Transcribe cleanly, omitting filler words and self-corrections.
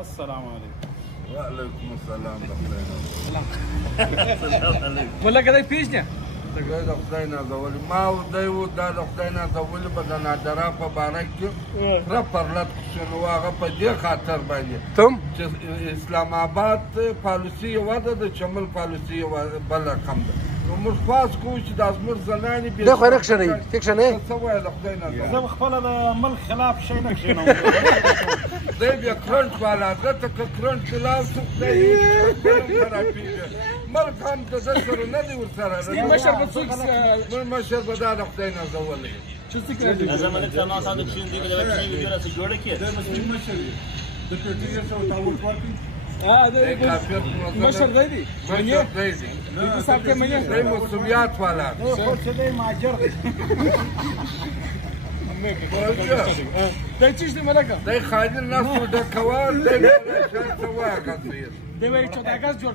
السلام عليكم. وعليكم السلام ورحمة الله. ولا کدی پیژنه دا د خدای نازولي ما او دی و دا د خدای نازولي به د نادره په باره کې پوره پرلت شو نو هغه په دې خاطر باندې تم چې اسلام آباد پالیسي یوه ده د چمل پالیسي یوه بل رقم ده نو موږ خواست کوو چې دا زموږ زنانې دا خو نه کښېنئ ته کښېنئ څه وایه د خدای نازولي زه خپله د ملک خلاف شی نه کښېنوم. دی بیا کرنټ والا ده ته که کرنټ کې لاړ شو خدای خرابېږي ملک هم د ده سره نه دی ورسره مشر به څوک مشر به دا د خدای نازولی چې څه کوي از ملک صاحب صادق شین دی که دا ویډیو را سره جوړه کړي مشر د پیټي سره تاوت ورکړي. مشر دی دی مشر دی دی صاحب ته مې دی مسؤلیت والا خو چې دی ماجر دی. دی چیش دی ملکه دی خالي نسو ډکوال دی څه وایه دی وایي 14 اګست جوړ